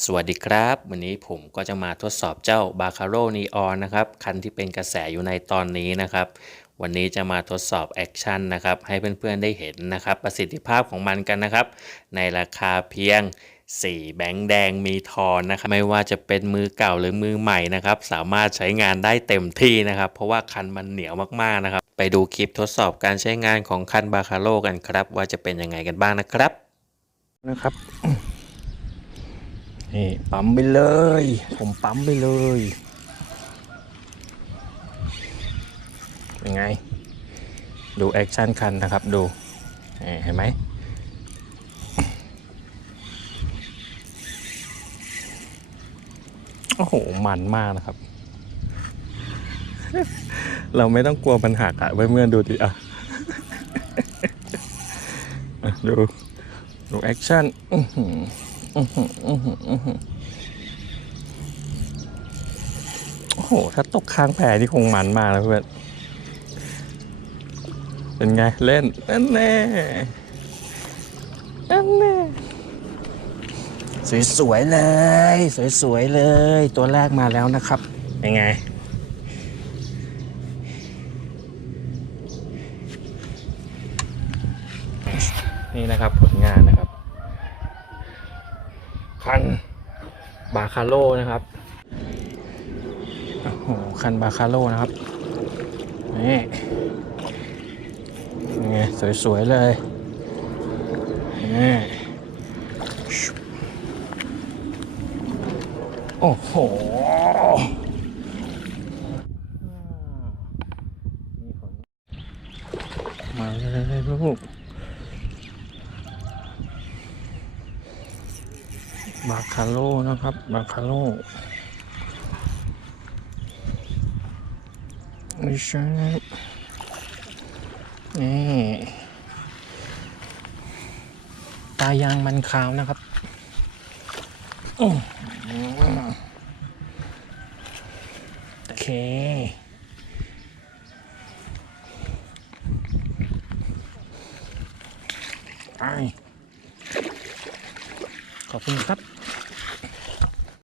สวัสดีครับ วันนี้ผมก็จะมาทดสอบเจ้า b a c a r o Neon นนะครับ คันที่เป็นกระแสอยู่ในตอนนี้นะครับ วันนี้จะมาทดสอบแอคชั่นนะครับ ให้เพื่อนๆได้เห็นนะครับ ประสิทธิภาพของมันกันนะครับ ในราคาเพียง 4 แบงค์แดงมีทอนนะครับ ไม่ว่าจะเป็นมือเก่าหรือมือใหม่นะครับ สามารถใช้งานได้เต็มที่นะครับ เพราะว่าคันมันเหนียวมากๆนะครับ ไปดูคลิปทดสอบการใช้งานของคัน b a c a r o กันครับ ว่าจะเป็นยังไงกันบ้างนะครับนะครับ นี่ปั๊มไปเลย ผมปั๊มไปเลย เป็นไง ดูแอคชั่นคันนะครับดูเห็นไหมโอ้โห มันมากนะครับ เราไม่ต้องกลัวปัญหาอะเพื่อนๆดูดิอะ ดู ดูแอคชั่น อื้อหืออื้อหืออื้อหืออื้อหือโอ้โห ถ้าตกค้างแผลนี่คงมันมากนะเพื่อน เป็นไงเล่นนั่นแน่นั่นแน่สวยๆเลย สวยๆเลย ตัวแรกมาแล้วนะครับเป็นไงนี่นะครับผลงานนะครับ คันบาคาโลนะครับ โอ้โห คันบาคาโลนะครับ นี่นี่สวย ๆ เลยนี่โอ้โหนี่ผลมาเลยลูก บาคาโลนะครับ บาคาโลไม่ใช่นี่ตายางมันขาวนะครับอื้อหือโอเคไป ขอบคุณครับ